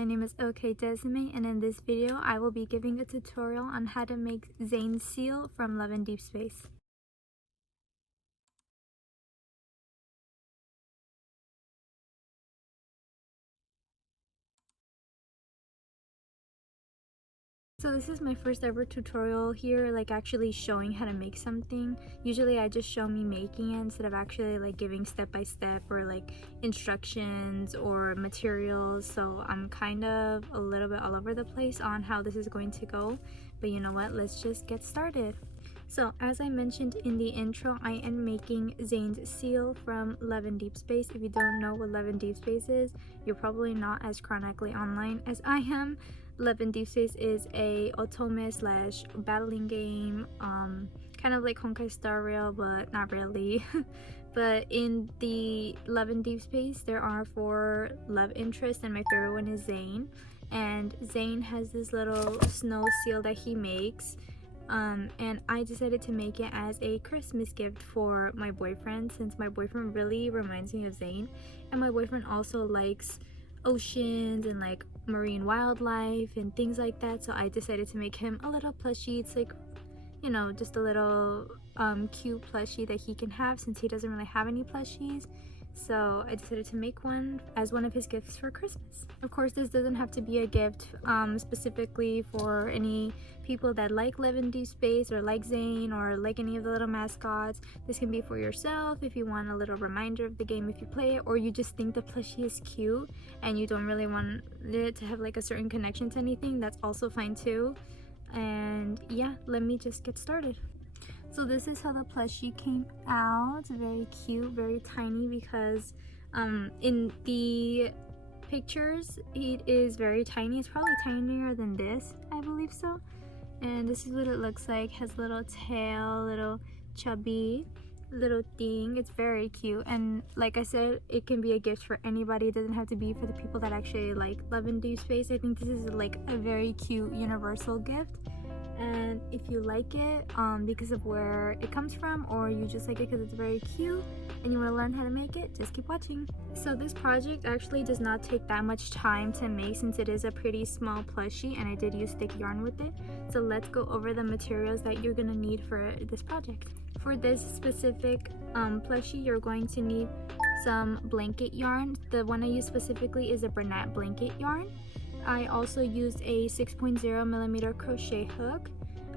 my name is OK Desime, and in this video I will be giving a tutorial on how to make Zayne's seal from Love and Deepspace. So this is my first ever tutorial here, like actually showing how to make something. Usually I just show me making it instead of actually like giving step by step or like instructions or materials. So I'm kind of a little bit all over the place on how this is going to go. But you know what, let's just get started. So as I mentioned in the intro, I am making Zayne's seal from Love and Deepspace. If you don't know what Love and Deepspace is, you're probably not as chronically online as I am. Love and Deepspace is a otome slash battling game, kind of like Honkai Star Rail, but not really. But in the Love and Deepspace, there are 4 love interests, and my favorite one is Zayne. And Zayne has this little snow seal that he makes. And I decided to make it as a Christmas gift for my boyfriend, since my boyfriend really reminds me of Zayne, and my boyfriend also likes oceans and like marine wildlife and things like that. So I decided to make him a little plushie. It's like, you know, just a little cute plushie that he can have, since he doesn't really have any plushies. So I decided to make one as one of his gifts for Christmas. Of course, this doesn't have to be a gift specifically for any people that like Love and Deepspace or like Zayne or like any of the little mascots. This can be for yourself if you want a little reminder of the game if you play it, or you just think the plushie is cute and you don't really want it to have like a certain connection to anything. That's also fine too. And yeah, let me just get started. So this is how the plushie came out. Very cute, very tiny, because in the pictures it is very tiny. It's probably tinier than this, I believe so. And this is what it looks like. Has little tail, little chubby little thing. It's very cute, and like I said, it can be a gift for anybody. It doesn't have to be for the people that actually like Love and Deepspace. I think this is like a very cute universal gift. And if you like it because of where it comes from, or you just like it because it's very cute and you want to learn how to make it, just keep watching. So this project actually does not take that much time to make, since it is a pretty small plushie and I did use thick yarn with it. So let's go over the materials that you're going to need for this project. For this specific plushie, you're going to need some blanket yarn. The one I use specifically is a Bernat blanket yarn. I also used a 6.0mm crochet hook,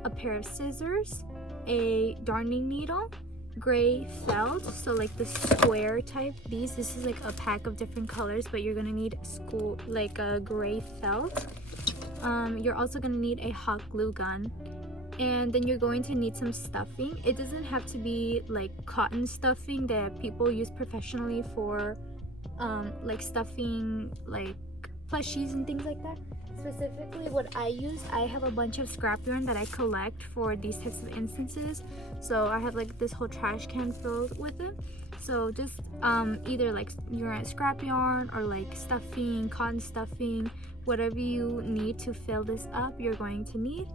a pair of scissors, a darning needle, gray felt, so like the square type. This is like a pack of different colors, but you're gonna need like a gray felt. You're also gonna need a hot glue gun, and then you're going to need some stuffing. It doesn't have to be like cotton stuffing that people use professionally for like stuffing like plushies and things like that. Specifically what I use, I have a bunch of scrap yarn that I collect for these types of instances. So I have like this whole trash can filled with it. So just either like scrap yarn or like stuffing, cotton stuffing, whatever you need to fill this up, you're going to need.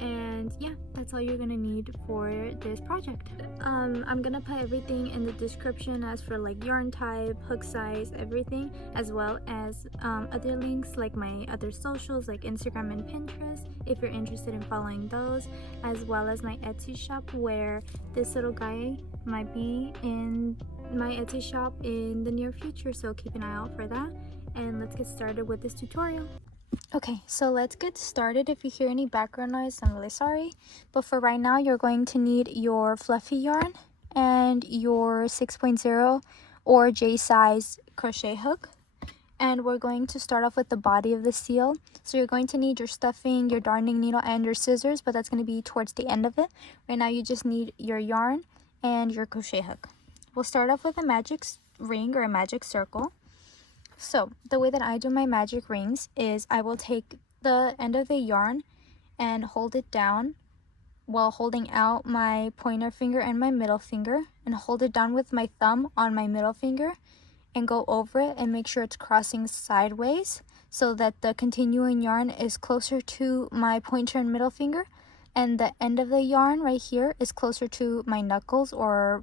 And yeah, that's all you're gonna need for this project. I'm gonna put everything in the description, as for like yarn type, hook size, everything, as well as other links like my other socials like Instagram and Pinterest if you're interested in following those, as well as my Etsy shop, where this little guy might be in my Etsy shop in the near future, so keep an eye out for that. And let's get started with this tutorial. Okay, so let's get started. If you hear any background noise, I'm really sorry. But for right now, you're going to need your fluffy yarn and your 6.0 or J size crochet hook. And we're going to start off with the body of the seal. So you're going to need your stuffing, your darning needle, and your scissors, but that's going to be towards the end of it. Right now, you just need your yarn and your crochet hook. We'll start off with a magic ring or a magic circle. So the way that I do my magic rings is I will take the end of the yarn and hold it down while holding out my pointer finger and my middle finger, and hold it down with my thumb on my middle finger and go over it and make sure it's crossing sideways, so that the continuing yarn is closer to my pointer and middle finger, and the end of the yarn right here is closer to my knuckles or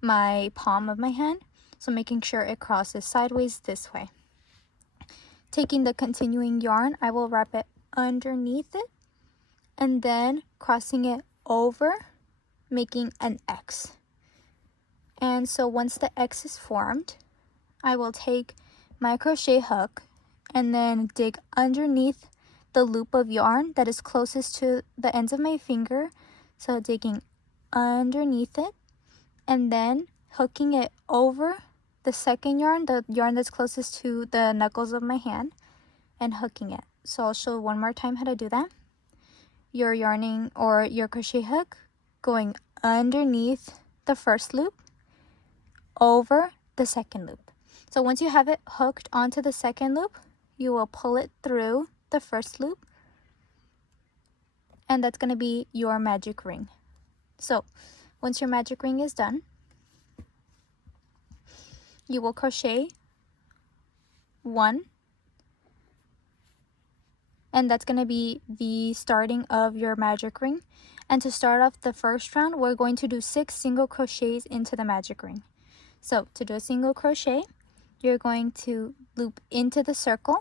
my palm of my hand. So making sure it crosses sideways this way. taking the continuing yarn, I will wrap it underneath it and then crossing it over, making an X. And so once the X is formed, I will take my crochet hook and then dig underneath the loop of yarn that is closest to the ends of my finger. So digging underneath it and then hooking it over the second yarn, the yarn that's closest to the knuckles of my hand, and hooking it. So I'll show one more time how to do that. You're yarning or your crochet hook going underneath the first loop, over the second loop. So once you have it hooked onto the second loop, you will pull it through the first loop, and that's going to be your magic ring. So once your magic ring is done, you will crochet 1, and that's going to be the starting of your magic ring. And to start off the first round, we're going to do 6 single crochets into the magic ring. So to do a single crochet, you're going to loop into the circle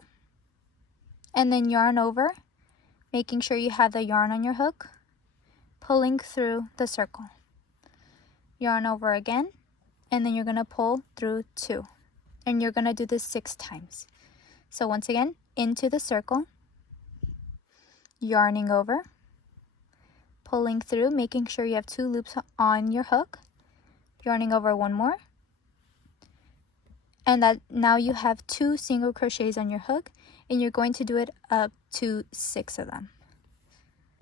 and then yarn over, making sure you have the yarn on your hook, pulling through the circle. Yarn over again, and then you're going to pull through 2. And you're going to do this 6 times. So once again, into the circle, yarning over, pulling through, making sure you have 2 loops on your hook, yarning over one more, and that now you have 2 single crochets on your hook, and you're going to do it up to 6 of them.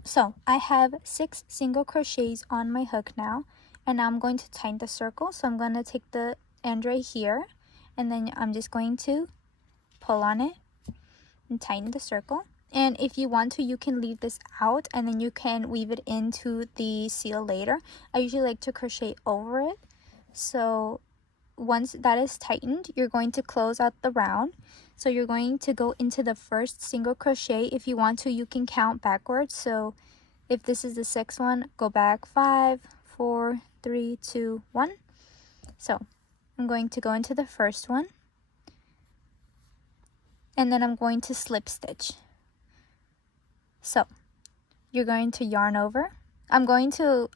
So I have 6 single crochets on my hook now, and now I'm going to tighten the circle. So I'm going to take the end right here, and then I'm just going to pull on it and tighten the circle. And if you want to, you can leave this out and then you can weave it into the seal later. I usually like to crochet over it. So once that is tightened, you're going to close out the round. So you're going to go into the first single crochet. If you want to, you can count backwards. So if this is the 6th one, go back 5, 4, 3, 2, 1. So I'm going to go into the first one, and then I'm going to slip stitch. So you're going to yarn over. I'm going to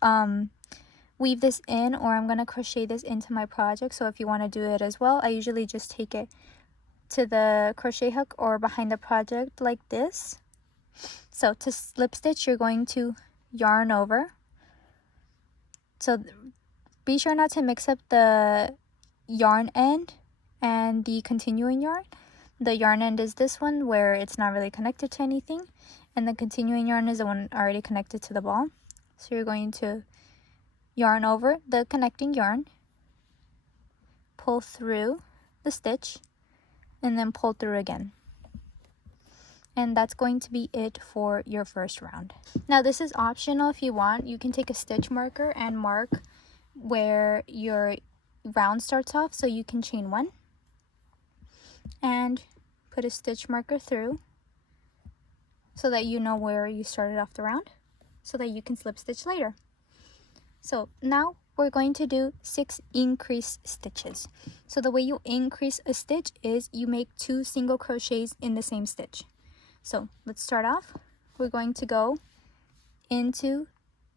weave this in, or I'm going to crochet this into my project. So if you want to do it as well, I usually just take it to the crochet hook or behind the project like this. So to slip stitch, you're going to yarn over. So be sure not to mix up the yarn end and the continuing yarn. The yarn end is this one where it's not really connected to anything, and the continuing yarn is the one already connected to the ball. So you're going to yarn over the connecting yarn, pull through the stitch, and then pull through again. And that's going to be it for your first round. Now this is optional. If you want, you can take a stitch marker and mark where your round starts off, so you can chain 1 and put a stitch marker through so that you know where you started off the round, so that you can slip stitch later. So now we're going to do 6 increase stitches. So the way you increase a stitch is you make 2 single crochets in the same stitch. So let's start off. We're going to go into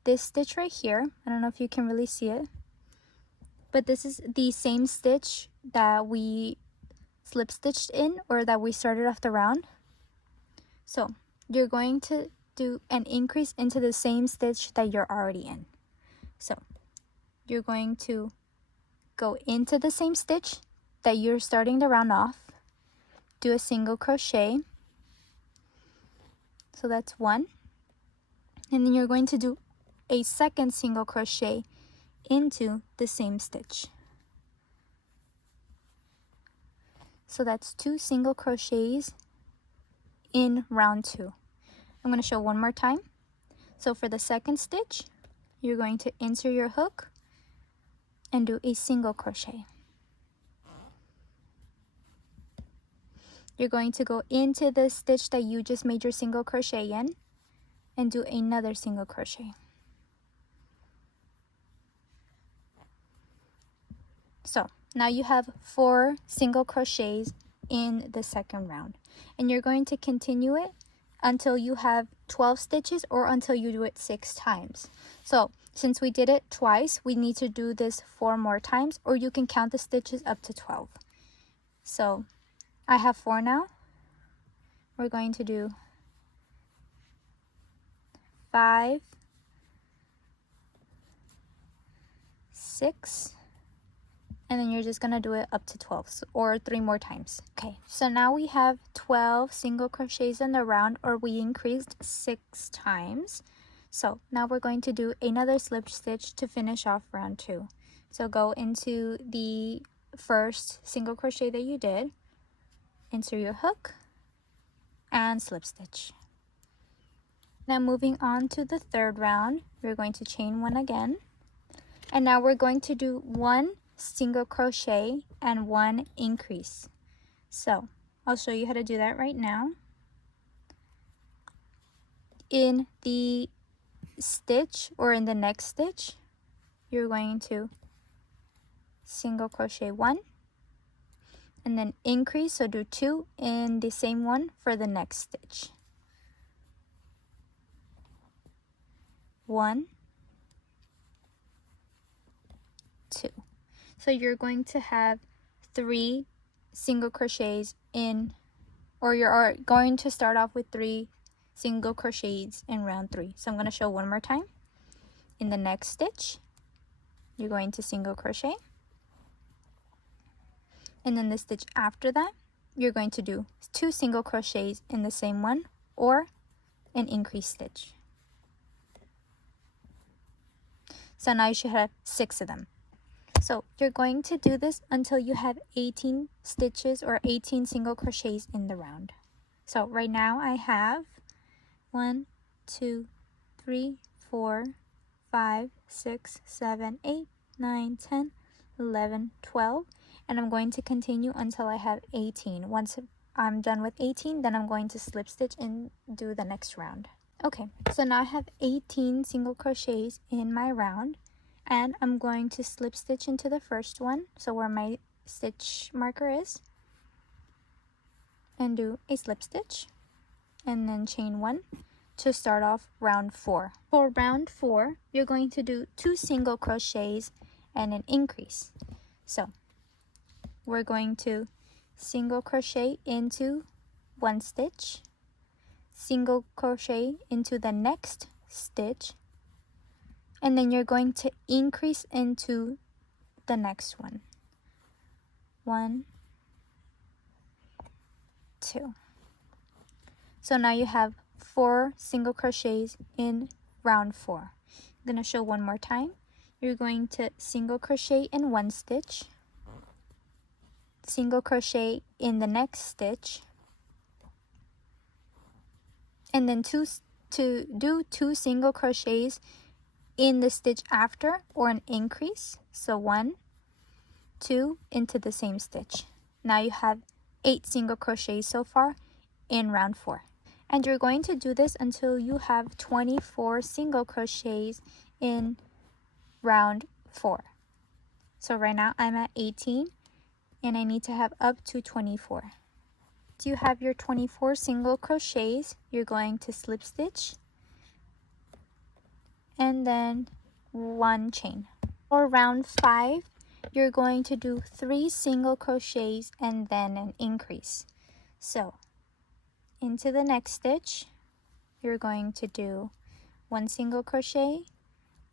this stitch right here. I don't know if you can really see it, but this is the same stitch that we slip stitched in, or that we started off the round. So you're going to do an increase into the same stitch that you're already in. So you're going to go into the same stitch that you're starting the round off, do a single crochet. So that's 1, and then you're going to do a second single crochet into the same stitch. So that's 2 single crochets in round 2. I'm going to show one more time. So for the second stitch, you're going to insert your hook and do a single crochet. You're going to go into the stitch that you just made your single crochet in and do another single crochet. So now you have 4 single crochets in the second round. and you're going to continue it until you have 12 stitches or until you do it 6 times. So since we did it twice, we need to do this 4 more times, or you can count the stitches up to 12. So I have 4 now. We're going to do 5, 6, and then you're just gonna do it up to 12 or 3 more times. Okay, so now we have 12 single crochets in the round, or we increased 6 times. So now we're going to do another slip stitch to finish off round 2. So go into the first single crochet that you did, insert your hook, and slip stitch. Now moving on to the third round, we're going to chain 1 again, and now we're going to do 1 single crochet and 1 increase. So I'll show you how to do that right now. In the stitch, or in the next stitch, you're going to single crochet 1 and then increase, so do 2 in the same one for the next stitch. 1, 2. So you're going to have 3 single crochets in, or you're going to start off with 3 single crochets in round 3. So I'm going to show one more time. In the next stitch, you're going to single crochet, and then the stitch after that, you're going to do 2 single crochets in the same one, or an increase stitch. So now you should have 6 of them. So you're going to do this until you have 18 stitches or 18 single crochets in the round. So right now I have 1, 2, 3, 4, 5, 6, 7, 8, 9, 10, 11, 12, and I'm going to continue until I have 18. Once I'm done with 18, then I'm going to slip stitch and do the next round. Okay, so now I have 18 single crochets in my round, and I'm going to slip stitch into the first one, so where my stitch marker is, and do a slip stitch, and then chain 1 to start off round 4. For round 4, you're going to do 2 single crochets and an increase. So we're going to single crochet into 1 stitch, single crochet into the next stitch, and then you're going to increase into the next one. 1, 2. So now you have 4 single crochets in round 4. I'm going to show one more time. You're going to single crochet in 1 stitch, single crochet in the next stitch, and then do 2 single crochets in the stitch after, or an increase. So 1, 2 into the same stitch. Now you have 8 single crochets so far in round 4. And you're going to do this until you have 24 single crochets in round 4. So right now I'm at 18 and I need to have up to 24. Once you have your 24 single crochets, you're going to slip stitch and then 1 chain. For round 5, you're going to do 3 single crochets and then an increase. So into the next stitch, you're going to do 1 single crochet,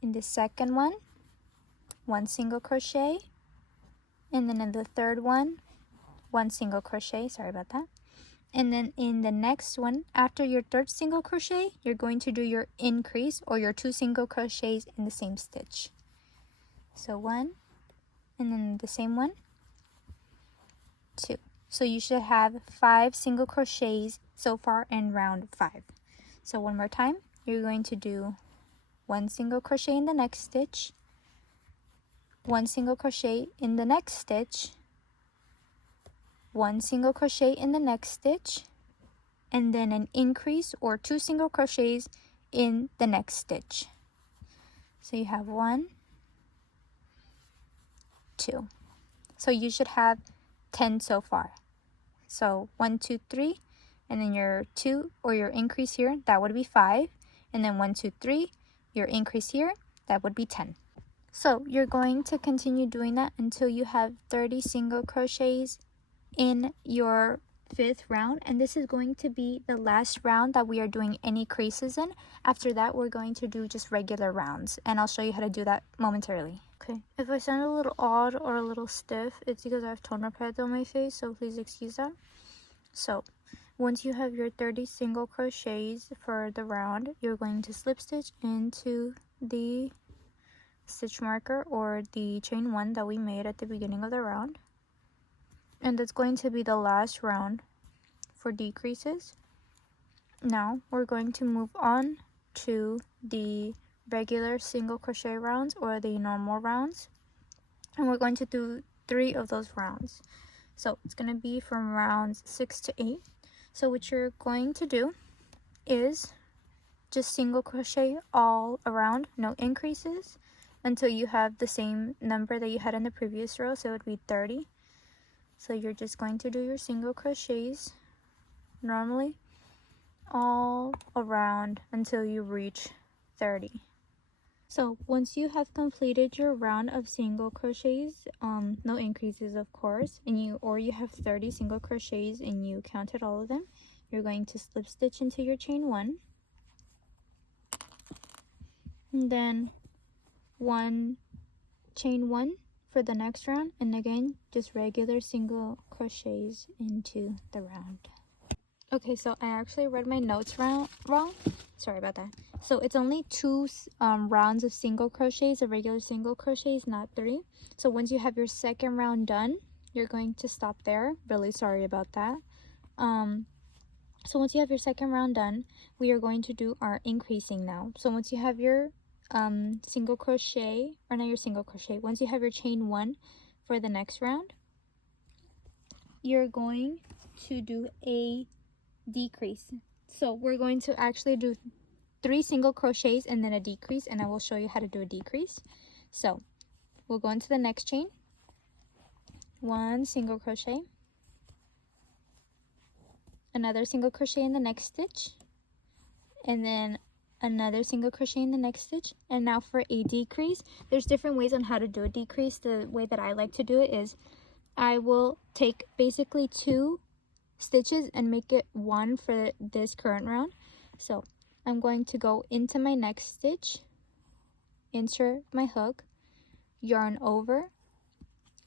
in the second one, 1 single crochet, and then in the third one, 1 single crochet, sorry about that. And then in the next one, after your third single crochet, you're going to do your increase, or your 2 single crochets in the same stitch. So 1, and then the same one, 2. So you should have 5 single crochets so far in round 5. So one more time, you're going to do 1 single crochet in the next stitch, 1 single crochet in the next stitch, 1 single crochet in the next stitch, and then an increase, or 2 single crochets in the next stitch. So you have 1, 2. So you should have 10 so far. So 1, 2, 3, and then your 2 or your increase here, that would be 5, and then 1 2 3, your increase here, that would be 10. So you're going to continue doing that until you have 30 single crochets in your 5th round, and this is going to be the last round that we are doing any creases in. After that, we're going to do just regular rounds, and I'll show you how to do that momentarily. Okay, if I sound a little odd or a little stiff, it's because I have toner pads on my face, so please excuse that. So once you have your 30 single crochets for the round, you're going to slip stitch into the stitch marker or the chain 1 that we made at the beginning of the round, and that's going to be the last round for decreases. Now we're going to move on to the regular single crochet rounds or the normal rounds, and we're going to do 3 of those rounds. So it's going to be from rounds 6 to 8. So what you're going to do is just single crochet all around, no increases, until you have the same number that you had in the previous row, so it would be 30. So you're just going to do your single crochets normally all around until you reach 30. So once you have completed your round of single crochets, no increases of course, and you have 30 single crochets and you counted all of them, you're going to slip stitch into your chain 1, and then chain 1 for the next round, and again just regular single crochets into the round. Okay, so I actually read my notes wrong. Sorry about that. So it's only 2 rounds of single crochets, of regular single crochets, not 3. So once you have your second round done, you're going to stop there. Really sorry about that. So once you have your second round done, we are going to do our increasing now. So once you have your single crochet, or not your single crochet, once you have your chain 1 for the next round, you're going to do a decrease. So we're going to actually do 3 single crochets and then a decrease, and I will show you how to do a decrease. So we'll go into the next chain, 1 single crochet, another single crochet in the next stitch, and then another single crochet in the next stitch. And now for a decrease, there's different ways on how to do a decrease. The way that I like to do it is I will take basically 2 stitches and make it 1 for this current round. So I'm going to go into my next stitch, insert my hook, yarn over,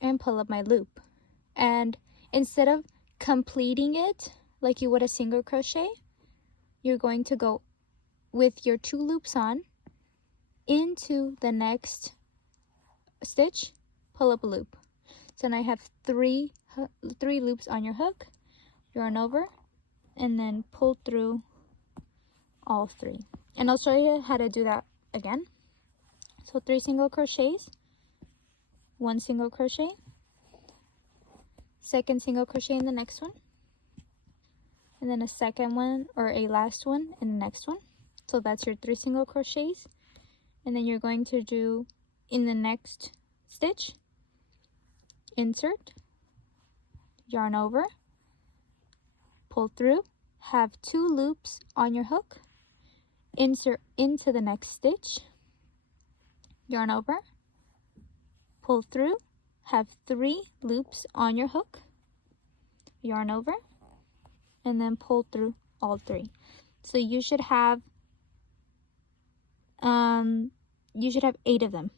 and pull up my loop. And instead of completing it like you would a single crochet, you're going to go with your 2 loops on into the next stitch, pull up a loop. So now you have 3 loops on your hook, yarn over, and then pull through all 3. And I'll show you how to do that again. So 3 single crochets, 1 single crochet, second single crochet in the next one, and then a second one or a last one in the next one. So that's your 3 single crochets, and then you're going to do in the next stitch, insert, yarn over, pull through, have 2 loops on your hook, insert into the next stitch, yarn over, pull through, have 3 loops on your hook, yarn over, and then pull through all 3. So you should have 8 of them.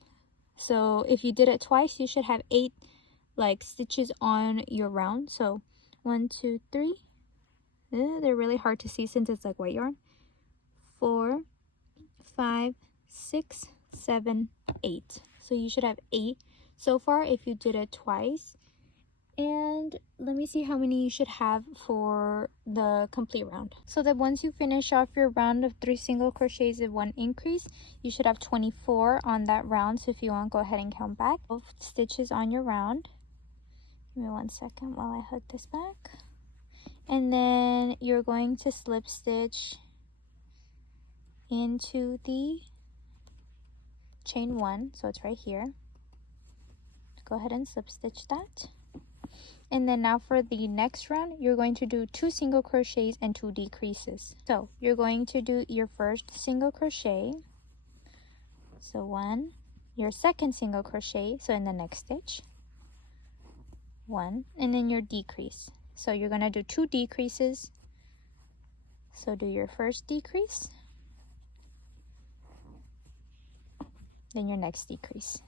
So if you did it twice, you should have 8 stitches on your round. So 1 2 3, they're really hard to see since it's like white yarn, 4 5 6 7 8. So you should have 8 so far if you did it twice. And let me see how many you should have for the complete round. So that once you finish off your round of 3 single crochets and 1 increase, you should have 24 on that round. So if you want, go ahead and count back 12 stitches on your round. Give me 1 second while I hook this back. And then you're going to slip stitch into the chain 1, so it's right here. Go ahead and slip stitch that. And then now for the next round, you're going to do 2 single crochets and 2 decreases. So you're going to do your first single crochet, so 1, your second single crochet, so in the next stitch, 1, and then your decrease. So you're going to do 2 decreases. So do your first decrease, then your next decrease.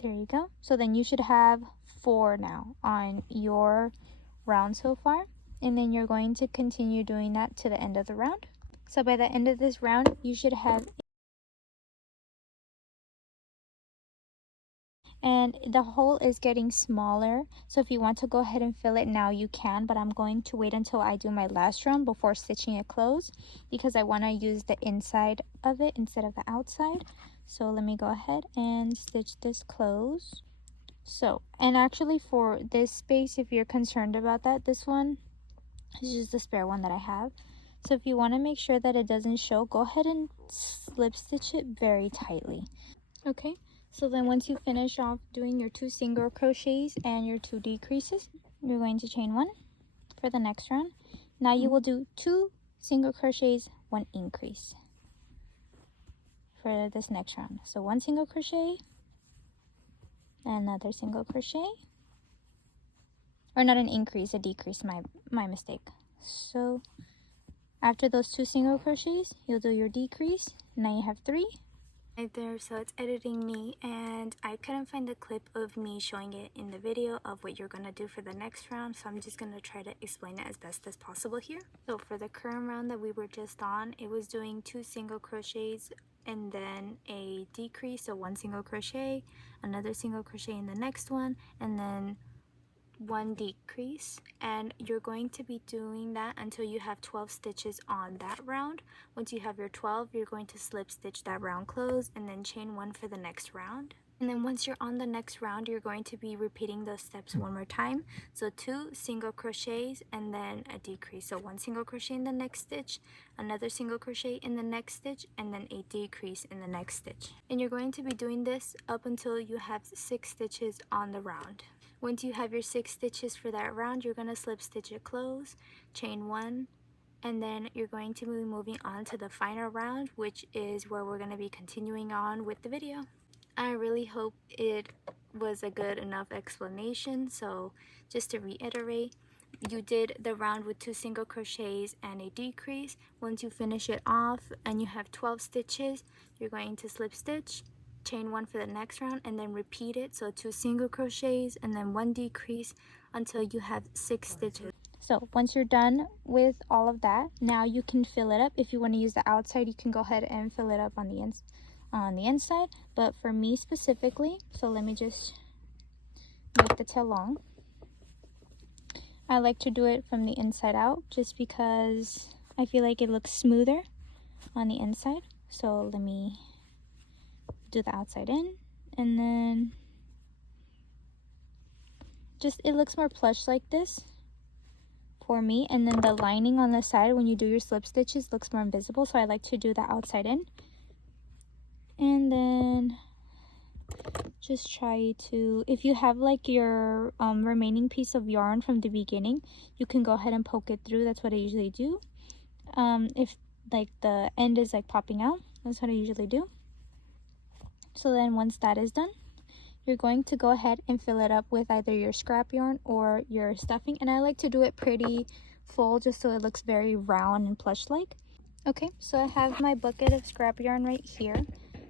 There you go. So then you should have 4 now on your round so far. And then you're going to continue doing that to the end of the round. So by the end of this round, you should have, and the hole is getting smaller. So if you want to go ahead and fill it now, you can, but I'm going to wait until I do my last round before stitching it closed because I want to use the inside of it instead of the outside. So let me go ahead and stitch this close. So, and actually for this space, if you're concerned about that, this one is just the spare one that I have. So if you want to make sure that it doesn't show, go ahead and slip stitch it very tightly. Okay, so then once you finish off doing your 2 single crochets and your 2 decreases, you're going to chain 1 for the next round. Now you will do 2 single crochets, 1 increase for this next round. So 1 single crochet, another single crochet, or not an increase, a decrease, my mistake. So after those 2 single crochets, you'll do your decrease. Now you have 3 right there. So it's editing me, and I couldn't find the clip of me showing it in the video of what you're gonna do for the next round, so I'm just gonna try to explain it as best as possible here. So for the current round that we were just on, it was doing 2 single crochets and then a decrease, so 1 single crochet, another single crochet in the next one, and then 1 decrease. And you're going to be doing that until you have 12 stitches on that round. Once you have your 12, you're going to slip stitch that round close and then chain 1 for the next round. And then once you're on the next round, you're going to be repeating those steps one more time. So 2 single crochets and then a decrease. So 1 single crochet in the next stitch, another single crochet in the next stitch, and then a decrease in the next stitch. And you're going to be doing this up until you have 6 stitches on the round. Once you have your 6 stitches for that round, you're going to slip stitch it close, chain 1, and then you're going to be moving on to the final round, which is where we're going to be continuing on with the video. I really hope it was a good enough explanation. So just to reiterate, you did the round with 2 single crochets and a decrease. Once you finish it off and you have 12 stitches, you're going to slip stitch, chain 1 for the next round, and then repeat it. So 2 single crochets and then 1 decrease until you have 6 stitches. So once you're done with all of that, now you can fill it up. If you want to use the outside, you can go ahead and fill it up on the inside. But for me specifically, so let me just make the tail long. I like to do it from the inside out just because I feel like it looks smoother on the inside. So let me do the outside in, and then just it looks more plush like this for me. And then the lining on the side when you do your slip stitches looks more invisible, so I like to do the outside in. And then just try to, if you have like your remaining piece of yarn from the beginning, you can go ahead and poke it through. That's what I usually do. If like the end is like popping out, that's what I usually do. So then once that is done, you're going to go ahead and fill it up with either your scrap yarn or your stuffing. And I like to do it pretty full just so it looks very round and plush like. Okay, so I have my bucket of scrap yarn right here.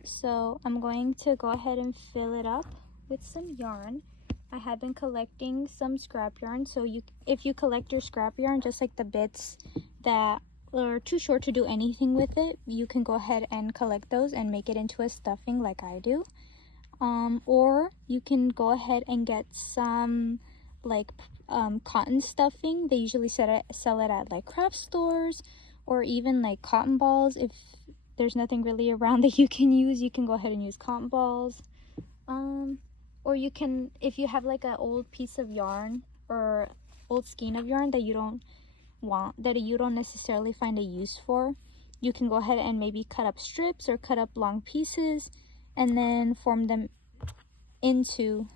So I'm going to go ahead and fill it up with some yarn. I have been collecting some scrap yarn. So if you collect your scrap yarn, just like the bits that are too short to do anything with it, you can go ahead and collect those and make it into a stuffing like I do. Or you can go ahead and get some like cotton stuffing. They usually sell it at like craft stores, or even like cotton balls. If there's nothing really around that you can use, you can go ahead and use cotton balls. Or you can, if you have like an old piece of yarn or old skein of yarn that you don't want, that you don't necessarily find a use for, you can go ahead and maybe cut up strips or cut up long pieces and then form them into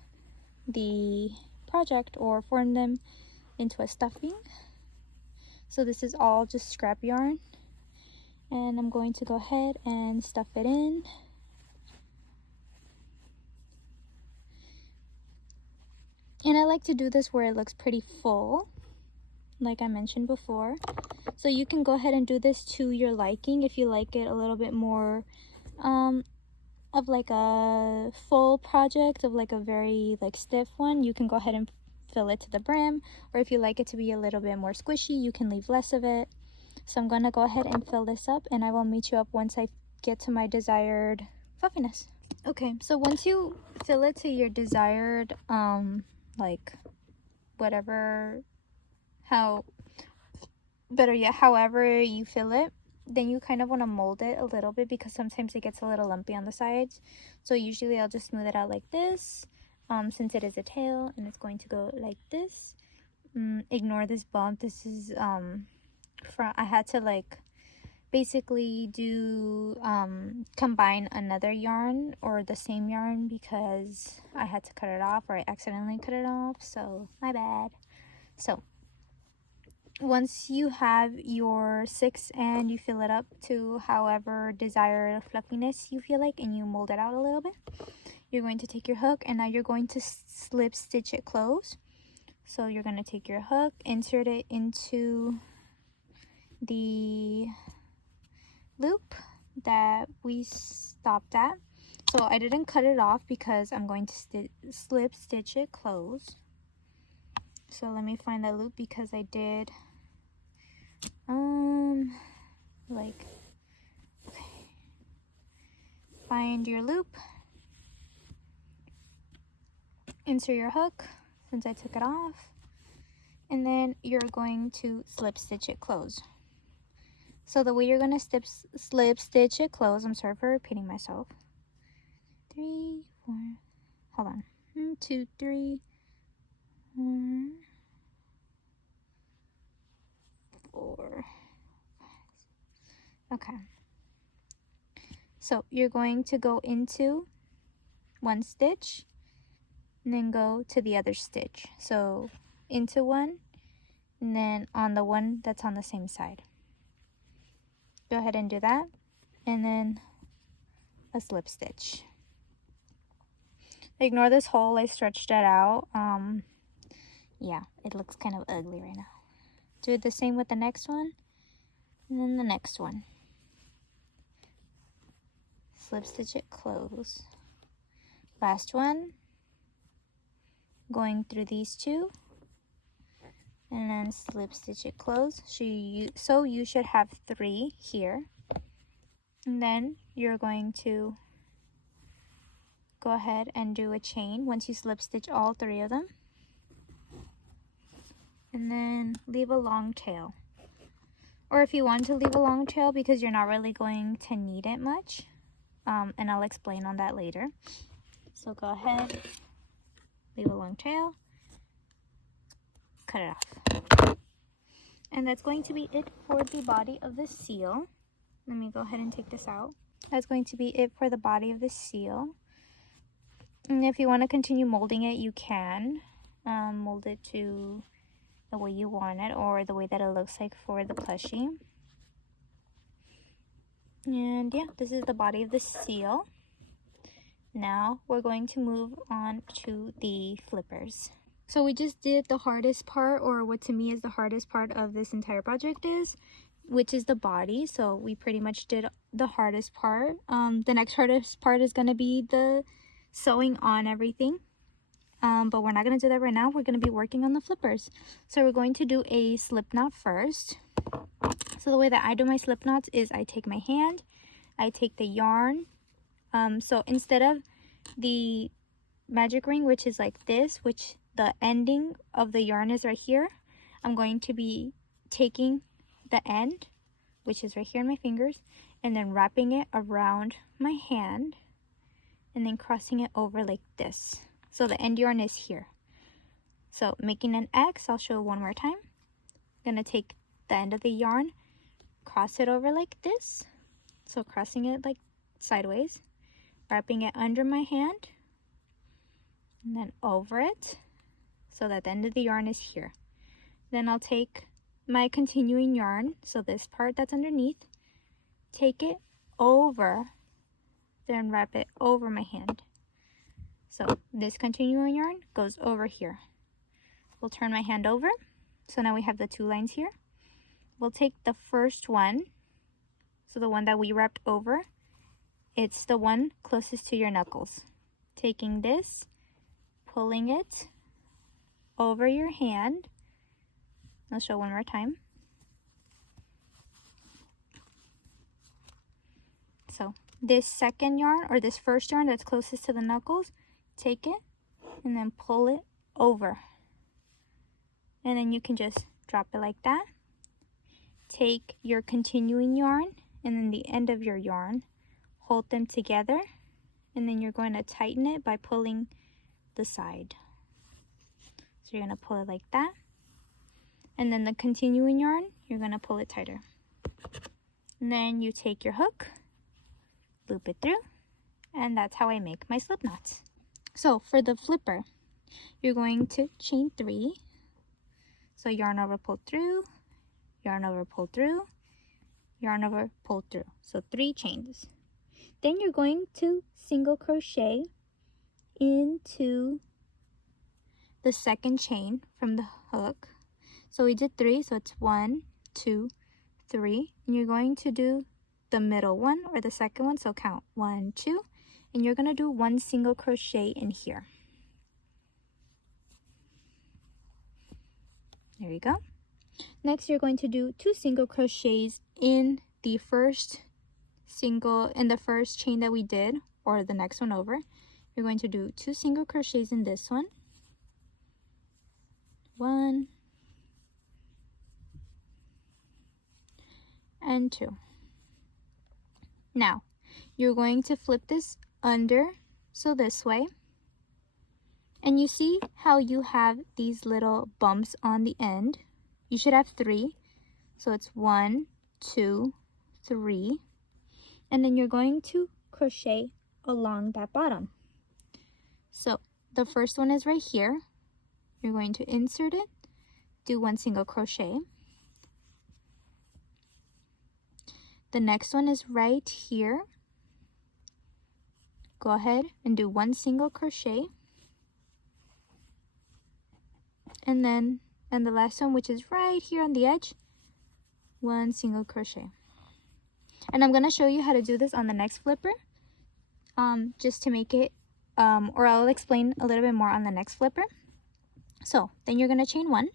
the project, or form them into a stuffing. So this is all just scrap yarn, and I'm going to go ahead and stuff it in. And I like to do this where it looks pretty full, like I mentioned before. So you can go ahead and do this to your liking. If you like it a little bit more of like a full project, of like a very like stiff one, you can go ahead and fill it to the brim. Or if you like it to be a little bit more squishy, you can leave less of it. So I'm going to go ahead and fill this up, and I will meet you up once I get to my desired fluffiness. Okay, so once you fill it to your desired like whatever, however you fill it, then you kind of want to mold it a little bit, because sometimes it gets a little lumpy on the sides. So usually I'll just smooth it out like this, since it is a tail, and it's going to go like this. Ignore this bump. This is I had to like basically do combine another yarn, or the same yarn, because I had to cut it off, or I accidentally cut it off, so my bad. So once you have your 6 and you fill it up to however desired fluffiness you feel like, and you mold it out a little bit, you're going to take your hook, and now you're going to slip stitch it close. So you're going to take your hook, insert it into the loop that we stopped at. So I didn't cut it off because I'm going to slip stitch it close. So let me find that loop, because I did like, okay. Find your loop, insert your hook since I took it off, and then you're going to slip stitch it close. So the way you're going to slip stitch it close, I'm sorry for repeating myself. 3, 4, hold on. 1, 2, 3, 4. Okay. So you're going to go into one stitch, and then go to the other stitch. So into one, and then on the one that's on the same side. Go ahead and do that, and then a slip stitch. Ignore this hole, I stretched it out. Yeah, it looks kind of ugly right now. Do the same with the next one, and then the next one. Slip stitch it close. Last one, going through these two, and then slip stitch it close. So you should have 3 here, and then you're going to go ahead and do a chain once you slip stitch all 3 of them, and then leave a long tail. Or if you want to leave a long tail because you're not really going to need it much, and I'll explain on that later. So go ahead, leave a long tail, cut it off. And that's going to be it for the body of the seal. Let me go ahead and take this out. That's going to be it for the body of the seal. And if you want to continue molding it, you can mold it to the way you want it, or the way that it looks like for the plushie. And yeah, this is the body of the seal. Now we're going to move on to the flippers. So we just did the hardest part, or what to me is the hardest part of this entire project is, which is the body. So we pretty much did the hardest part. The next hardest part is going to be the sewing on everything. But we're not going to do that right now. We're going to be working on the flippers. So we're going to do a slip knot first. So the way that I do my slip knots is I take my hand, I take the yarn. So instead of the magic ring, which is like this, which the ending of the yarn is right here, I'm going to be taking the end, which is right here in my fingers, and then wrapping it around my hand, and then crossing it over like this. So the end yarn is here. So making an X, I'll show one more time. I'm gonna take the end of the yarn, cross it over like this. So crossing it like sideways, wrapping it under my hand and then over it so that the end of the yarn is here. Then I'll take my continuing yarn, so this part that's underneath, take it over, then wrap it over my hand. So this continuing yarn goes over here. We'll turn my hand over. So now we have the 2 lines here. We'll take the first one, so the one that we wrapped over, it's the one closest to your knuckles. Taking this, pulling it over your hand. I'll show one more time. So this second yarn, or this first yarn that's closest to the knuckles, take it and then pull it over. And then you can just drop it like that. Take your continuing yarn and then the end of your yarn, hold them together, and then you're going to tighten it by pulling the side. So you're going to pull it like that. And then the continuing yarn, you're going to pull it tighter. And then you take your hook, loop it through, and that's how I make my slip knots. So for the flipper, you're going to chain 3. So yarn over, pull through, yarn over, pull through, yarn over, pull through. So 3 chains. Then you're going to single crochet into the second chain from the hook. So we did 3, so it's 1, 2, 3. And you're going to do the middle one or the second one, so count 1, 2, and you're going to do 1 single crochet in here. There you go. Next, you're going to do 2 single crochets in the first chain that we did, or the next one over. You're going to do 2 single crochets in this one. 1 and 2. Now, you're going to flip this under, so this way. And you see how you have these little bumps on the end? You should have 3. So it's 1, 2, 3. And then you're going to crochet along that bottom. So the first one is right here. You're going to insert it, do 1 single crochet. The next one is right here. Go ahead and do 1 single crochet. And the last one, which is right here on the edge, 1 single crochet. And I'm going to show you how to do this on the next flipper, just to make it, or I'll explain a little bit more on the next flipper. So then you're going to chain 1,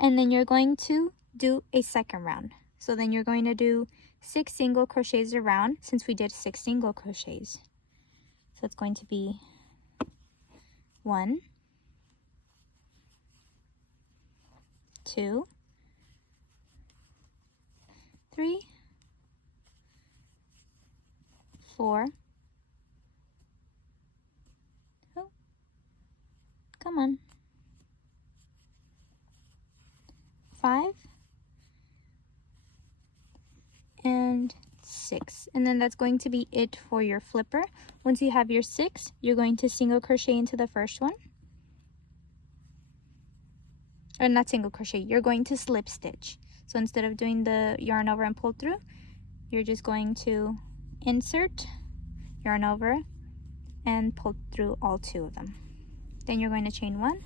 and then you're going to do a second round. So then you're going to do 6 single crochets around, since we did 6 single crochets. So it's going to be 1, 2, 3, 4. Oh, come on. 5 and 6, and then that's going to be it for your flipper. Once you have your 6, you're going to single crochet into the first one, or not single crochet, you're going to slip stitch. So instead of doing the yarn over and pull through, you're just going to insert, yarn over, and pull through all 2 of them. Then you're going to chain 1,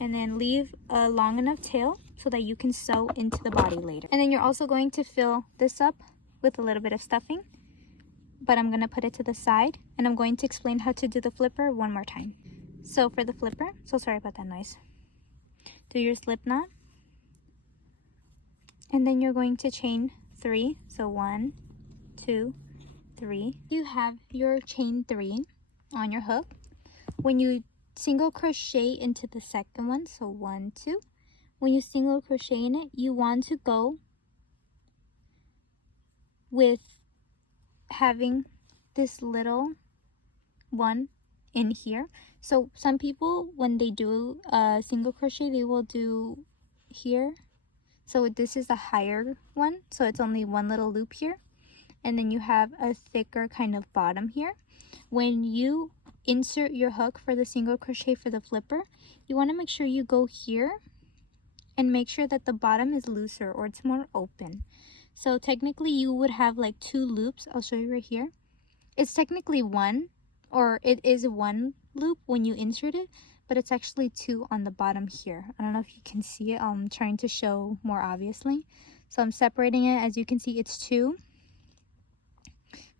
and then leave a long enough tail so that you can sew into the body later. And then you're also going to fill this up with a little bit of stuffing, but I'm going to put it to the side, and I'm going to explain how to do the flipper one more time. So for the flipper, so sorry about that noise, do your slip knot, and then you're going to chain 3, so 1, 2, 3. You have your chain 3 on your hook. When you single crochet into the second one, so 1, 2, when you single crochet in it, you want to go with having this little one in here. So some people, when they do a single crochet, they will do here. So this is the higher one, so it's only 1 little loop here, and then you have a thicker kind of bottom here. When you insert your hook for the single crochet for the flipper, you want to make sure you go here and make sure that the bottom is looser or it's more open. So technically you would have like 2 loops. I'll show you right here. It's technically one, or it is one loop when you insert it, but it's actually 2 on the bottom here. I don't know if you can see it. I'm trying to show more obviously. So I'm separating it. As you can see, it's 2.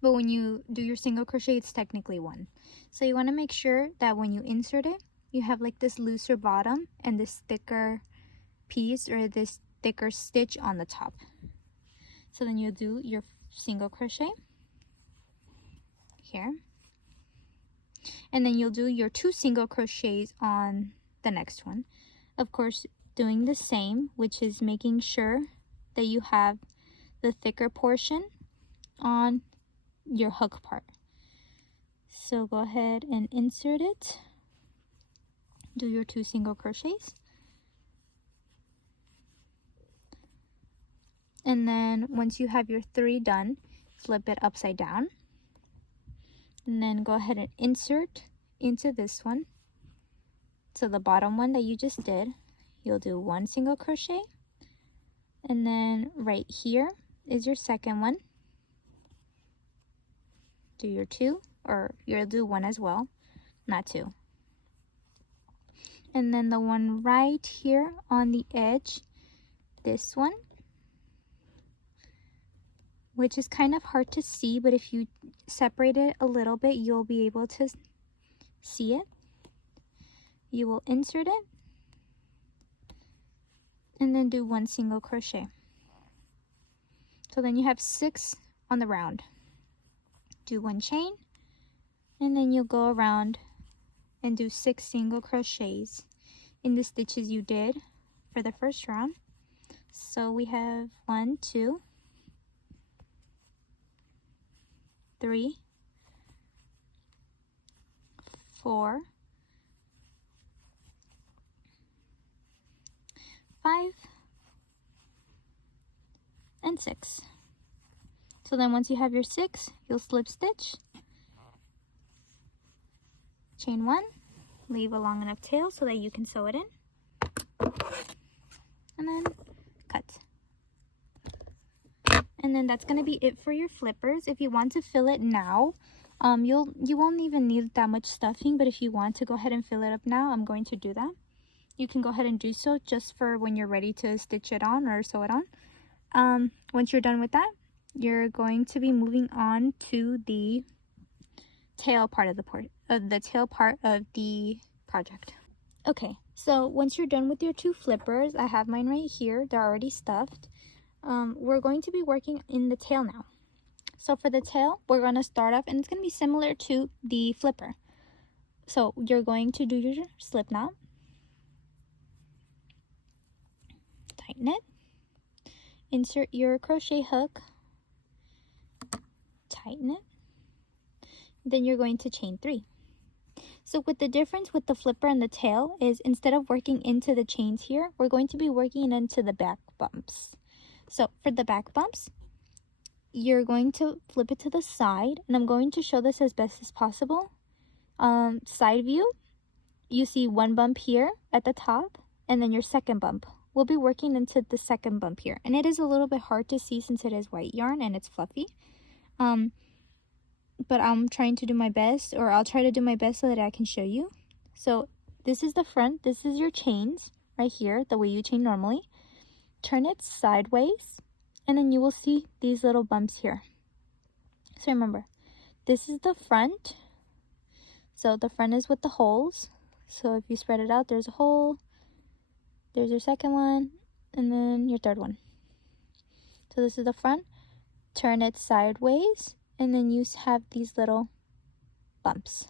But when you do your single crochet, it's technically 1. So you want to make sure that when you insert it, you have like this looser bottom and this thicker piece or this thicker stitch on the top. So then you'll do your single crochet here, and then you'll do your 2 single crochets on the next one. Of course, doing the same, which is making sure that you have the thicker portion on your hook part. So go ahead and insert it, do your 2 single crochets, and then once you have your 3 done, flip it upside down, and then go ahead and insert into this one. So the bottom one that you just did, you'll do 1 single crochet, and then right here is your second one. Do your 2, or you'll do 1 as well, not 2. And then the one right here on the edge, this one, which is kind of hard to see, but if you separate it a little bit, you'll be able to see it. You will insert it and then do 1 single crochet. So then you have 6 on the round. Do 1 chain, and then you'll go around and do 6 single crochets in the stitches you did for the first round. So we have 1, 2, 3, 4, 5, and 6. So then once you have your 6, you'll slip stitch, chain 1, leave a long enough tail so that you can sew it in, and then cut. And then that's going to be it for your flippers. If you want to fill it now, you won't even need that much stuffing, but if you want to go ahead and fill it up now, I'm going to do that. You can go ahead and do so just for when you're ready to stitch it on or sew it on. Once you're done with that, you're going to be moving on to the tail part of the project. Okay, so once you're done with your 2 flippers, I have mine right here. They're already stuffed. We're going to be working in the tail now. So for the tail, we're going to start off, and it's going to be similar to the flipper. So you're going to do your slip knot, tighten it, insert your crochet hook, tighten it, then you're going to chain 3. So with the difference with the flipper and the tail is instead of working into the chains here, we're going to be working into the back bumps. So for the back bumps, you're going to flip it to the side, and I'm going to show this as best as possible. Side view, you see 1 bump here at the top, and then your second bump. We'll be working into the second bump here, and it is a little bit hard to see since it is white yarn and it's fluffy. But I'm trying to do my best, or I'll try to do my best so that I can show you. So this is the front, this is your chains right here, the way you chain normally. Turn it sideways, and then you will see these little bumps here. So remember, this is the front. So the front is with the holes. So if you spread it out, there's a hole, there's your second one, and then your third one. So this is the front. Turn it sideways, and then you have these little bumps.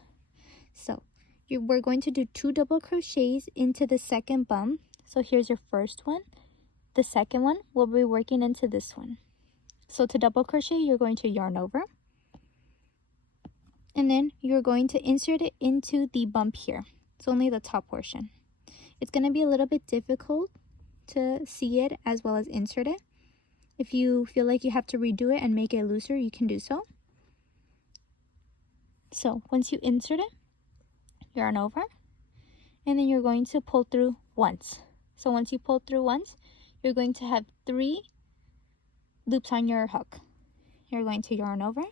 So we're going to do 2 double crochets into the second bump. So here's your first one. The second one, we'll be working into this one. So to double crochet, you're going to yarn over, and then you're going to insert it into the bump here. It's only the top portion. It's going to be a little bit difficult to see it as well as insert it. If you feel like you have to redo it and make it looser, you can do so. So once you insert it, yarn over, and then you're going to pull through once. So once you pull through once, you're going to have 3 loops on your hook. You're going to yarn over,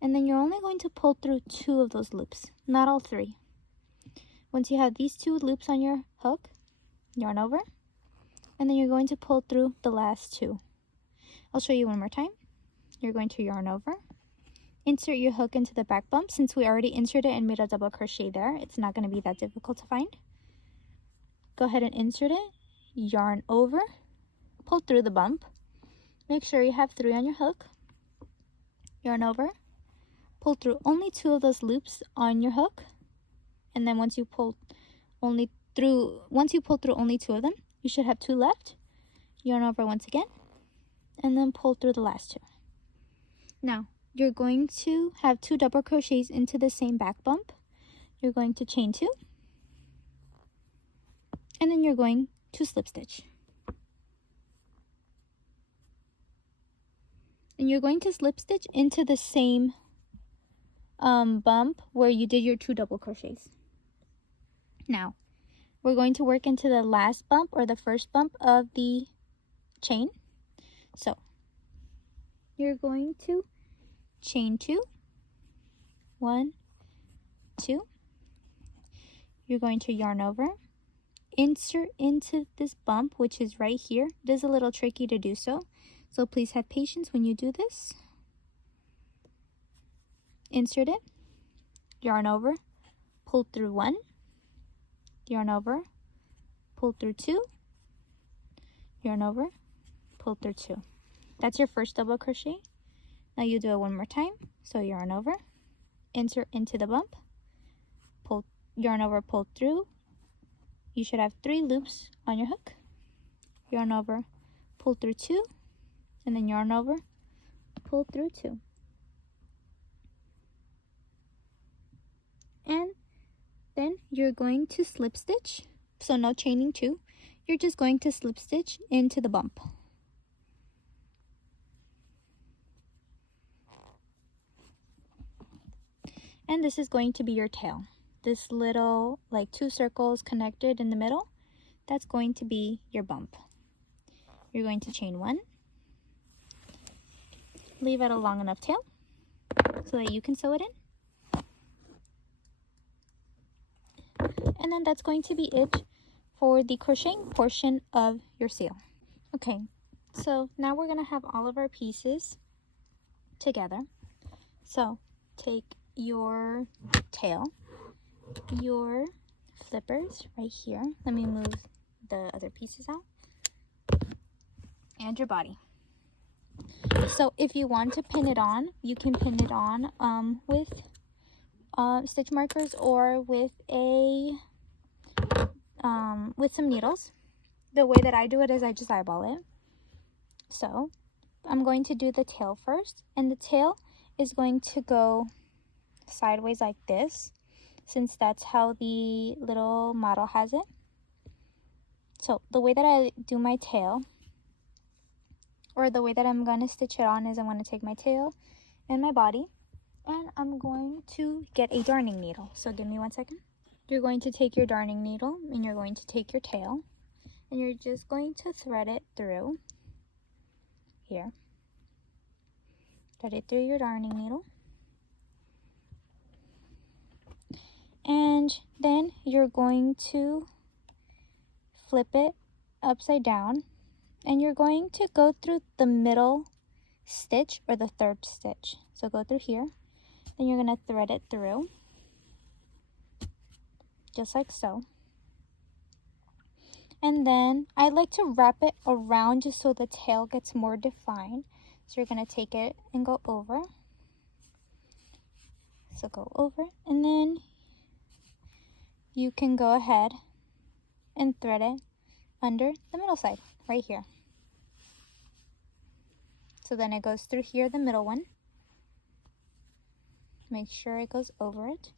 and then you're only going to pull through 2 of those loops, not all 3. Once you have these 2 loops on your hook, yarn over, and then you're going to pull through the last 2. I'll show you one more time. You're going to yarn over, insert your hook into the back bump. Since we already inserted and made a double crochet there, it's not going to be that difficult to find. Go ahead and insert it, yarn over, pull through the bump. Make sure you have 3 on your hook, yarn over, pull through only 2 of those loops on your hook, and then once you pull through only 2 of them, you should have 2 left. Yarn over once again, and then pull through the last 2. Now, you're going to have 2 double crochets into the same back bump. You're going to chain 2, and then you're going to slip stitch. And you're going to slip stitch into the same bump where you did your 2 double crochets. Now, we're going to work into the last bump or the first bump of the chain. So, you're going to chain 2, 1, 2. You're going to yarn over, insert into this bump, which is right here. It is a little tricky to do so, so please have patience when you do this. Insert it, yarn over, pull through 1, yarn over, pull through 2, yarn over, pull through 2. That's your first double crochet. Now you do it one more time. So yarn over, insert into the bump, pull, yarn over, pull through. You should have 3 loops on your hook. Yarn over, pull through 2, and then yarn over, pull through 2. And then you're going to slip stitch. So no chaining 2. You're just going to slip stitch into the bump. And this is going to be your tail. This little, like 2 circles connected in the middle, that's going to be your bump. You're going to chain 1, leave it a long enough tail so that you can sew it in. And then that's going to be it for the crocheting portion of your sail. Okay, so now we're going to have all of our pieces together. So take your tail, your flippers right here. Let me move the other pieces out. And your body. So if you want to pin it on, you can pin it on with stitch markers or with some needles. The way that I do it is I just eyeball it. So I'm going to do the tail first, and the tail is going to go sideways like this, since that's how the little model has it. So the way that I do my tail, or the way that I'm going to stitch it on, is I'm going to take my tail and my body, and I'm going to get a darning needle. So give me 1 second. You're going to take your darning needle, and you're going to take your tail, and you're just going to thread it through here. Thread it through your darning needle. And then you're going to flip it upside down, and you're going to go through the middle stitch or the 3rd stitch. So go through here, then you're going to thread it through just like so. And then I like to wrap it around just so the tail gets more defined. So you're going to take it and go over. So go over, and then you can go ahead and thread it under the middle side right here. So then it goes through here, the middle one. Make sure it goes over it.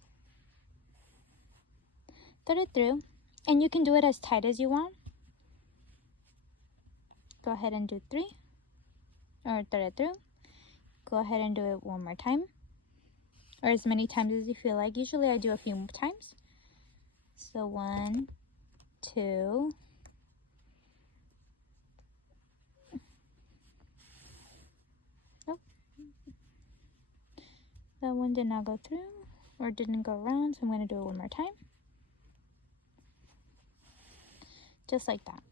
Thread it through, and you can do it as tight as you want. Go ahead and do 3, or thread it through. Go ahead and do it one more time, or as many times as you feel like. Usually I do a few times. So 1, 2, oh, that one did not go through or didn't go around, so I'm going to do it one more time, just like that.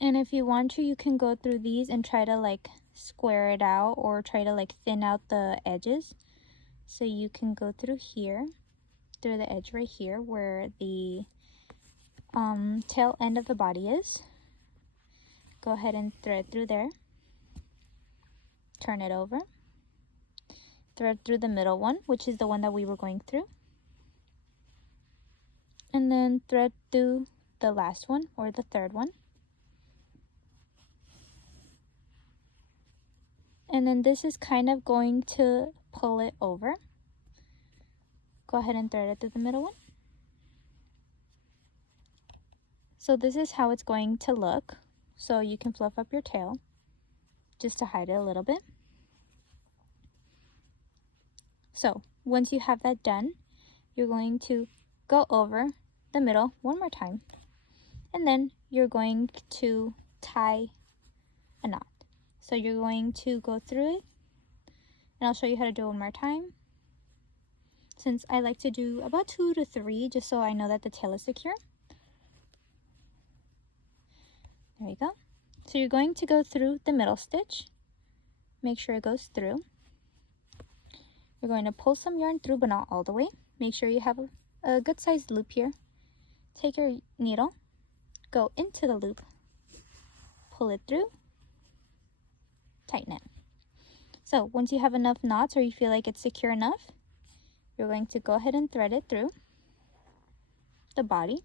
And if you want to, you can go through these and try to like square it out or try to like thin out the edges. So you can go through here, through the edge right here where the tail end of the body is. Go ahead and thread through there. Turn it over. Thread through the middle one, which is the one that we were going through. And then thread through the last one, or the third one. And then this is kind of going to pull it over. Go ahead and thread it through the middle one. So this is how it's going to look. So you can fluff up your tail just to hide it a little bit. So once you have that done, you're going to go over the middle one more time, and then you're going to tie a knot. So you're going to go through it, and I'll show you how to do it one more time, since I like to do about 2 to 3 just so I know that the tail is secure. There you go. So you're going to go through the middle stitch, make sure it goes through. You're going to pull some yarn through, but not all the way. Make sure you have a good sized loop here. Take your needle, go into the loop, pull it through, tighten it. So once you have enough knots or you feel like it's secure enough, you're going to go ahead and thread it through the body.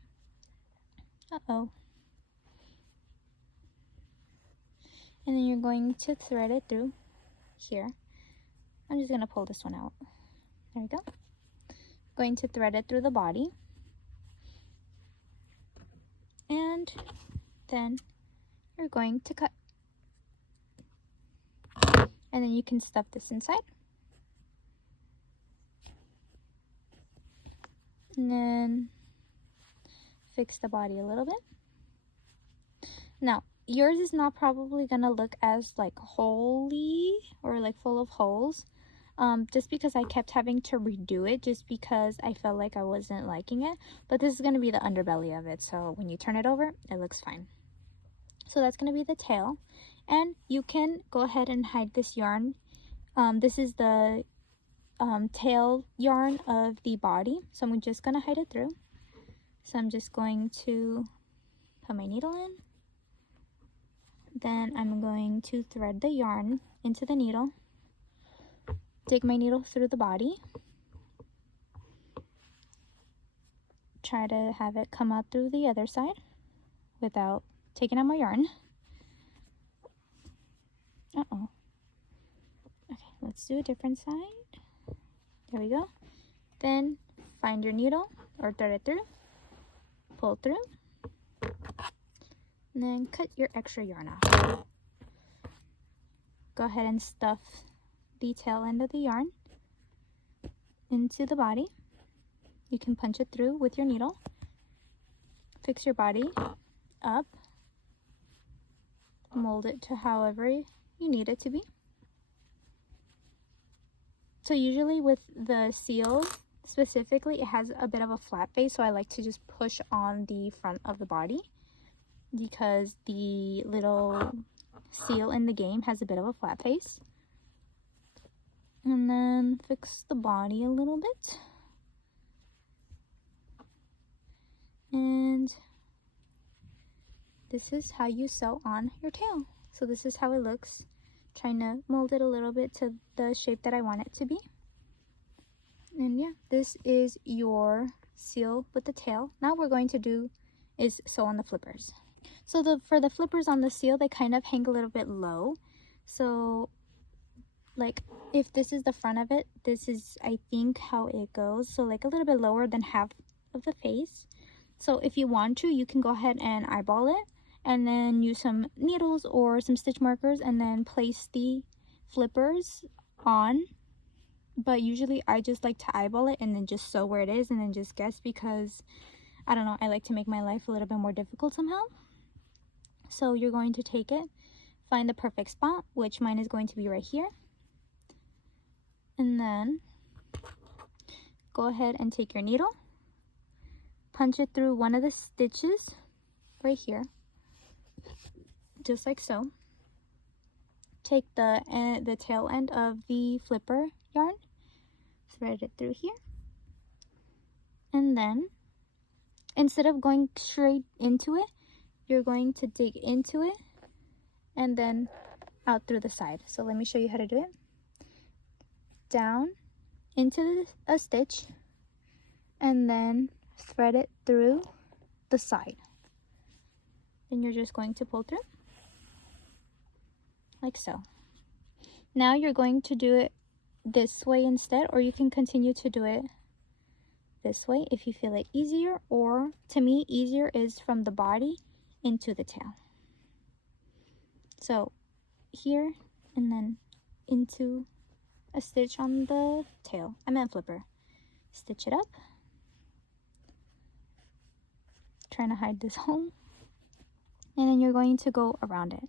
And then you're going to thread it through here. I'm just going to pull this one out. There we go. Going to thread it through the body. And then you're going to cut. And then you can stuff this inside. And then fix the body a little bit. Now, yours is not probably gonna look as like holy or like full of holes, just because I kept having to redo it just because I felt like I wasn't liking it. But this is gonna be the underbelly of it, so when you turn it over, it looks fine. So that's gonna be the tail, and you can go ahead and hide this yarn. This is the tail yarn of the body, so I'm just gonna hide it through. So I'm just going to put my needle in. Then I'm going to thread the yarn into the needle, dig my needle through the body, try to have it come out through the other side without taking out my yarn. Okay, let's do a different side. There we go. Then find your needle or thread it through, pull through, and then cut your extra yarn off. Go ahead and stuff the tail end of the yarn into the body. You can punch it through with your needle. Fix your body up. Mold it to however you need it to be. So usually with the seal specifically, it has a bit of a flat face, so I like to just push on the front of the body because the little seal in the game has a bit of a flat face. And then fix the body a little bit. And this is how you sew on your tail. So this is how it looks. Trying to mold it a little bit to the shape that I want it to be. And yeah, this is your seal with the tail. Now what we're going to do is sew on the flippers. So for the flippers on the seal, they kind of hang a little bit low. So like if this is the front of it, this is I think how it goes. So like a little bit lower than half of the face. So if you want to, you can go ahead and eyeball it and then use some needles or some stitch markers and then place the flippers on. But usually I just like to eyeball it and then just sew where it is and then just guess, because I don't know, I like to make my life a little bit more difficult somehow. So you're going to take it, find the perfect spot, which mine is going to be right here, and then go ahead and take your needle, punch it through one of the stitches right here, just like so. Take the tail end of the flipper yarn, thread it through here, and then instead of going straight into it, you're going to dig into it and then out through the side. So let me show you how to do it. Down into a stitch and then thread it through the side. Then you're just going to pull through like so. Now you're going to do it this way instead, or you can continue to do it this way if you feel it easier, or to me easier is from the body into the tail. So here and then into a stitch on the tail, I meant flipper. Stitch it up, trying to hide this hole, and then you're going to go around it.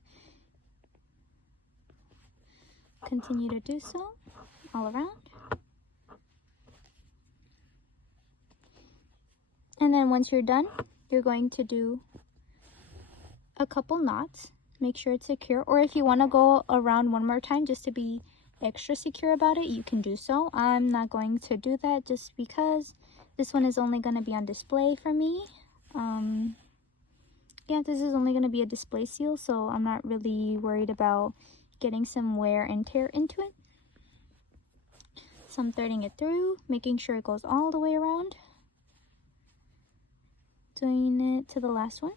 Continue to do so all around. And then once you're done, you're going to do a couple knots. Make sure it's secure, or if you want to go around one more time just to be extra secure about it, you can do so. I'm not going to do that just because this one is only going to be on display for me. Yeah, this is only going to be a display seal, so I'm not really worried about getting some wear and tear into it. So I'm threading it through, making sure it goes all the way around, doing it to the last one.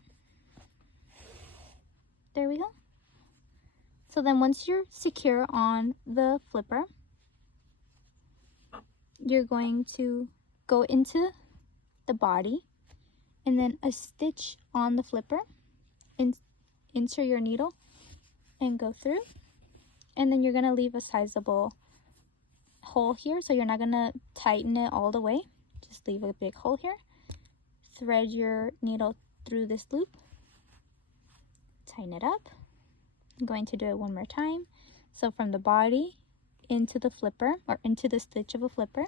There we go. So then once you're secure on the flipper, you're going to go into the body and then a stitch on the flipper, insert your needle and go through, and then you're going to leave a sizable hole here, so you're not going to tighten it all the way, just leave a big hole here. Thread your needle through this loop, tighten it up. I'm going to do it one more time. So from the body into the flipper, or into the stitch of a flipper,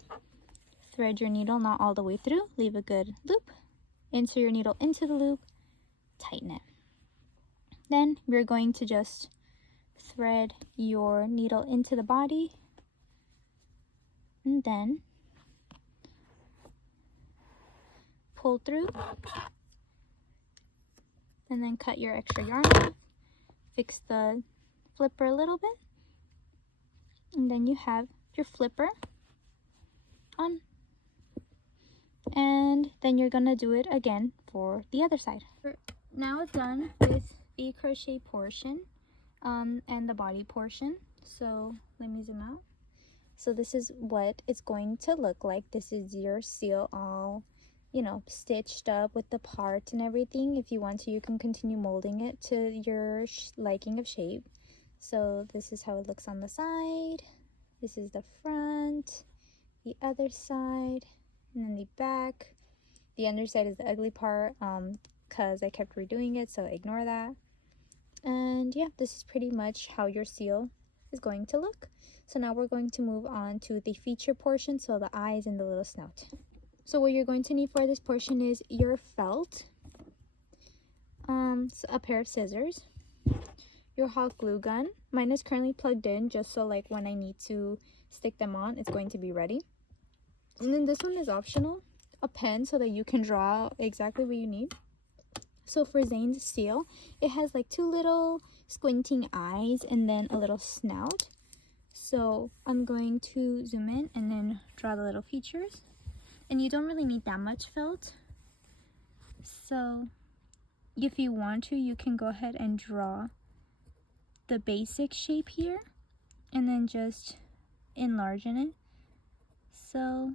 thread your needle not all the way through, leave a good loop, insert your needle into the loop, tighten it. Then we're going to just thread your needle into the body, and then pull through, and then cut your extra yarn off, fix the flipper a little bit, and then you have your flipper on. And then you're gonna do it again for the other side. We're now done with the crochet portion and the body portion. So let me zoom out. So this is what it's going to look like. This is your seal all, you know, stitched up with the parts and everything. If you want to, you can continue molding it to your liking of shape. So this is how it looks on the side. This is the front, the other side, and then the back. The underside is the ugly part because I kept redoing it, so ignore that. And yeah, this is pretty much how your seal is going to look. So now we're going to move on to the feature portion, so the eyes and the little snout. So what you're going to need for this portion is your felt, so a pair of scissors, your hot glue gun. Mine is currently plugged in just so like when I need to stick them on, it's going to be ready. And then this one is optional, a pen so that you can draw exactly what you need. So for Zayne's seal, it has like two little squinting eyes and then a little snout. So I'm going to zoom in and then draw the little features. And you don't really need that much felt. So if you want to, you can go ahead and draw the basic shape here and then just enlarge in it. So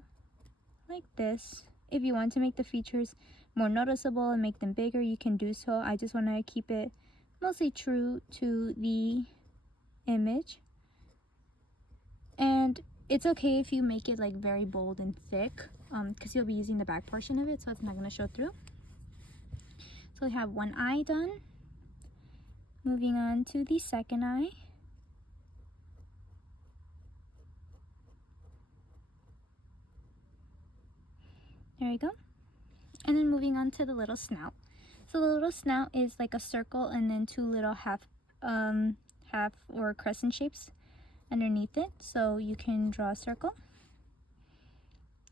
like this. If you want to make the features more noticeable and make them bigger, you can do so. I just want to keep it mostly true to the image. And it's okay if you make it like very bold and thick, because you'll be using the back portion of it, so it's not going to show through. So we have one eye done. Moving on to the second eye. There we go. And then moving on to the little snout. So the little snout is like a circle and then two little half or crescent shapes underneath it. So you can draw a circle.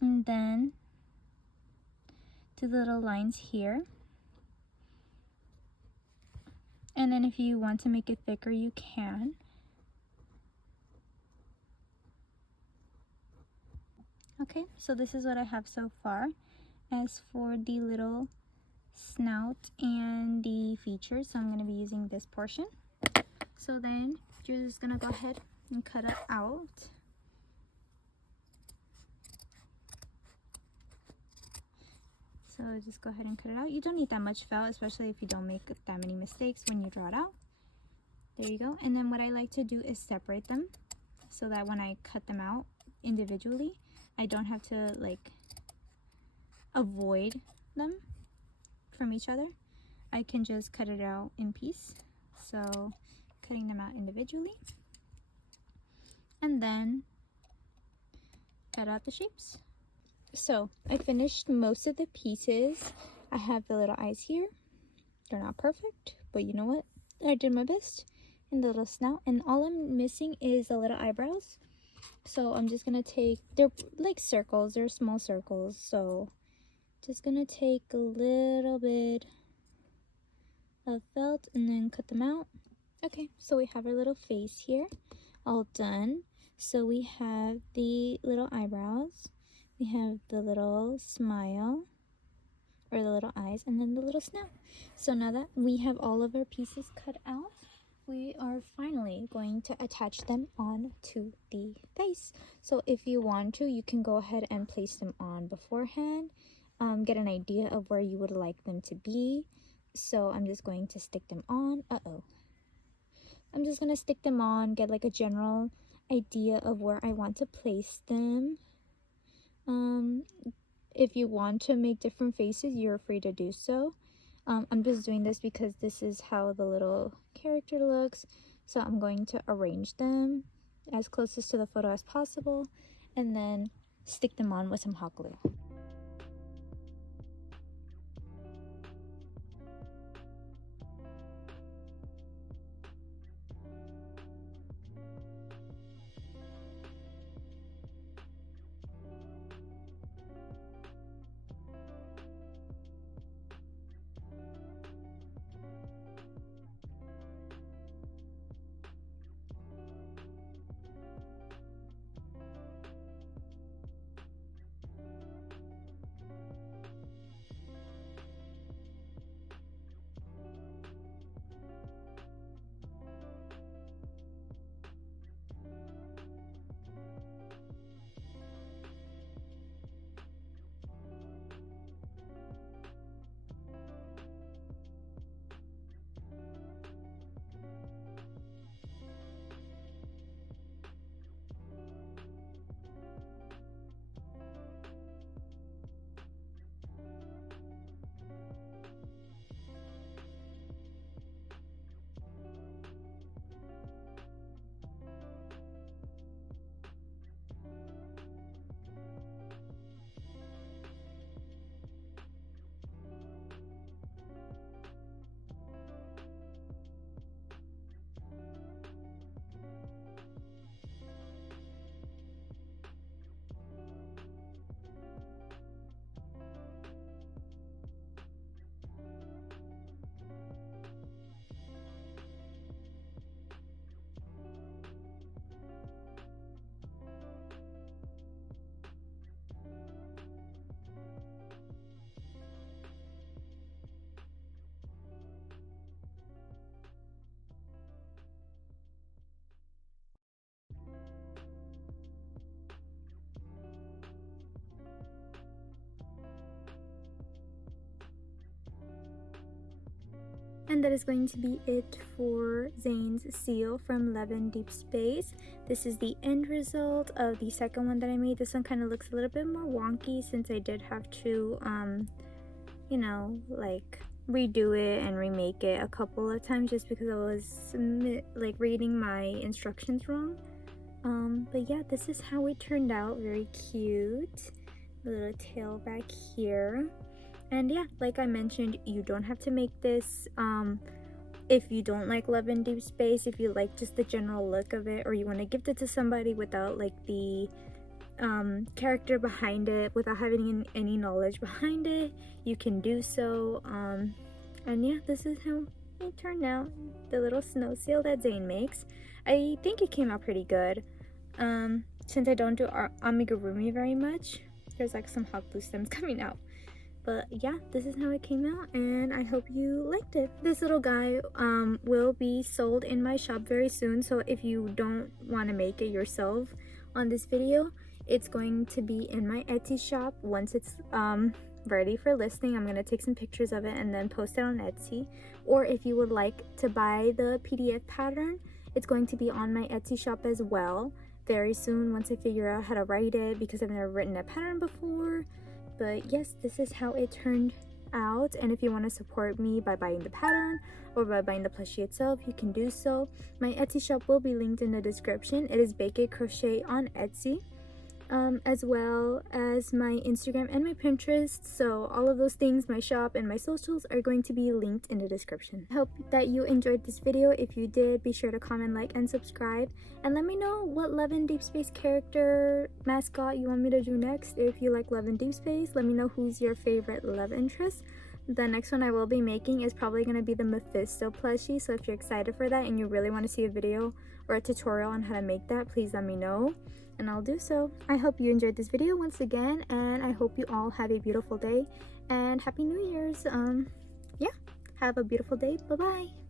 And then do the little lines here. And then if you want to make it thicker, you can. Okay, so this is what I have so far. As for the little snout and the features, so I'm going to be using this portion. So then you're just going to go ahead and cut it out. So just go ahead and cut it out. You don't need that much felt, especially if you don't make that many mistakes when you draw it out. There you go. And then what I like to do is separate them so that when I cut them out individually, I don't have to like avoid them from each other. I can just cut it out in piece. So cutting them out individually, and then cut out the shapes. So I finished most of the pieces. I have the little eyes here. They're not perfect, but you know what? I did my best. And the little snout, and all I'm missing is the little eyebrows. So I'm just gonna take, they're like circles, they're small circles, so just gonna take a little bit of felt and then cut them out. Okay, so we have our little face here all done. So we have the little eyebrows, we have the little smile or the little eyes, and then the little snout. So now that we have all of our pieces cut out, we are finally going to attach them on to the face. So if you want to, you can go ahead and place them on beforehand, get an idea of where you would like them to be. So I'm just going to stick them on. I'm just going to stick them on, get like a general idea of where I want to place them. If you want to make different faces, you're free to do so. I'm just doing this because this is how the little character looks. So I'm going to arrange them as closest to the photo as possible and then stick them on with some hot glue. And that is going to be it for Zayne's seal from Deepspace. This is the end result of the second one that I made. This one kind of looks a little bit more wonky since I did have to, you know, like redo it and remake it a couple of times just because I was like reading my instructions wrong. But yeah, this is how it turned out. Very cute. A little tail back here. And yeah, like I mentioned, you don't have to make this if you don't like Deepspace, if you like just the general look of it, or you want to gift it to somebody without like the character behind it, without having any knowledge behind it, you can do so. And yeah, this is how it turned out, the little snow seal that Zayne makes. I think it came out pretty good. Since I don't do amigurumi very much, there's like some hot glue stems coming out. But yeah, this is how it came out, and I hope you liked it. This little guy will be sold in my shop very soon, so if you don't want to make it yourself on this video, it's going to be in my Etsy shop. Once it's ready for listing, I'm going to take some pictures of it and then post it on Etsy. Or if you would like to buy the PDF pattern, it's going to be on my Etsy shop as well very soon, once I figure out how to write it, because I've never written a pattern before. But yes, this is how it turned out, and if you want to support me by buying the pattern or by buying the plushie itself, you can do so. My Etsy shop will be linked in the description. It is Baked Crochet on Etsy, as well as my Instagram and my Pinterest. So all of those things, my shop and my socials, are going to be linked in the description. I hope that you enjoyed this video. If you did, be sure to comment, like, and subscribe, and let me know what Deepspace character mascot you want me to do next. If you like Deepspace, let me know who's your favorite love interest. The next one I will be making is probably going to be the Mephisto plushie, so if you're excited for that and you really want to see a video or a tutorial on how to make that, please let me know and I'll do so. I hope you enjoyed this video once again, and I hope you all have a beautiful day and Happy New Year's. Yeah, have a beautiful day. Bye bye.